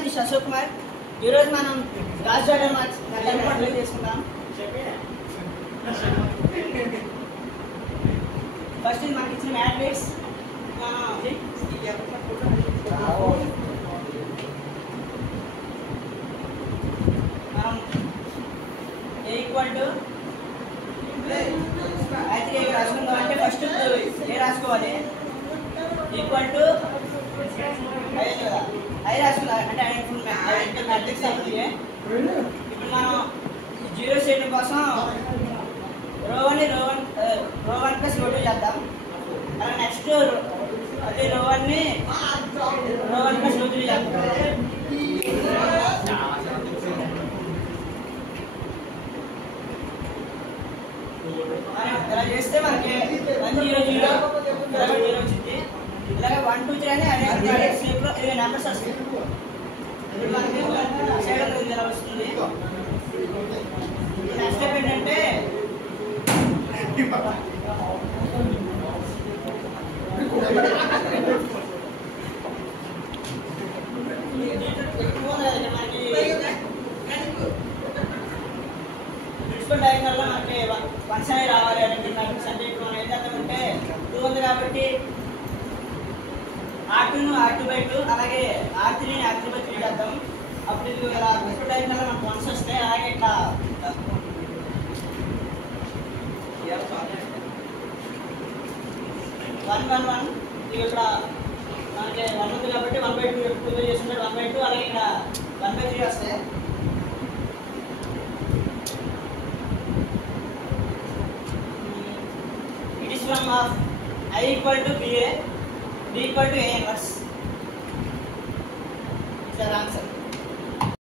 everyone, this is Ashok Kumar. ఈ రోజు మనం గాస్ జార్డన్ మెథడ్ చేసుకుందాం. ఫస్ట్ ఇది మనకి ఇచ్చిన మ్యాట్రిక్స్ మనం A ఈక్వల్ టు అయితే రాసుకుందాం. అంటే ఫస్ట్ ఏ రాసుకోవాలి ఈక్వల్ టు ఐ రాసుకున్నారు. అంటే ఐడెంటికల్ మ్యాట్రిక్స్ అవుతుంది. ఇప్పుడు మనం జీరో చేయడం కోసం రో వన్ ప్లస్ రో 2 చేద్దాం. అలా నెక్స్ట్ అదే రో వన్ ప్లస్ రో 3 చేద్దాం. ఇలా చేస్తే మనకి 1 0 0 0 వచ్చింది. ఇలాగ 1 2 3 అని అదే షేప్ లో ఇవి నెంబర్స్ వస్తాయి. ఇప్పుడు మనకి సైడ్ అనేది ఇలా వస్తుంది. నెక్స్ట్ స్టెప్ ఏంటంటే ప్రిన్సిపల్ డయాగ్నల్ లో మనకి వన్ సైడ్ రావాలి అంటే ఇప్పుడు మనం ఏం చేద్దామంటే 2 ఉంది కాబట్టి R2 ను R2/2 అలాగే R3 ని R3/3 చేద్దాం. అప్పుడు ఇది ఇలా ప్రిన్సిపల్ డయాగ్నల్ లో మనకు వన్స్ వస్తాయి. అలాగే ఇట్లా 1 1 1 ఇది ఇక్కడ మనకి 1 ఉంది కాబట్టి 1/2 2 చేస్తుంటే 1/2 అలాగే ఇక్కడ 1/3 వస్తాయి. It is from of I equal to BA, B equal to A inverse. It's the answer.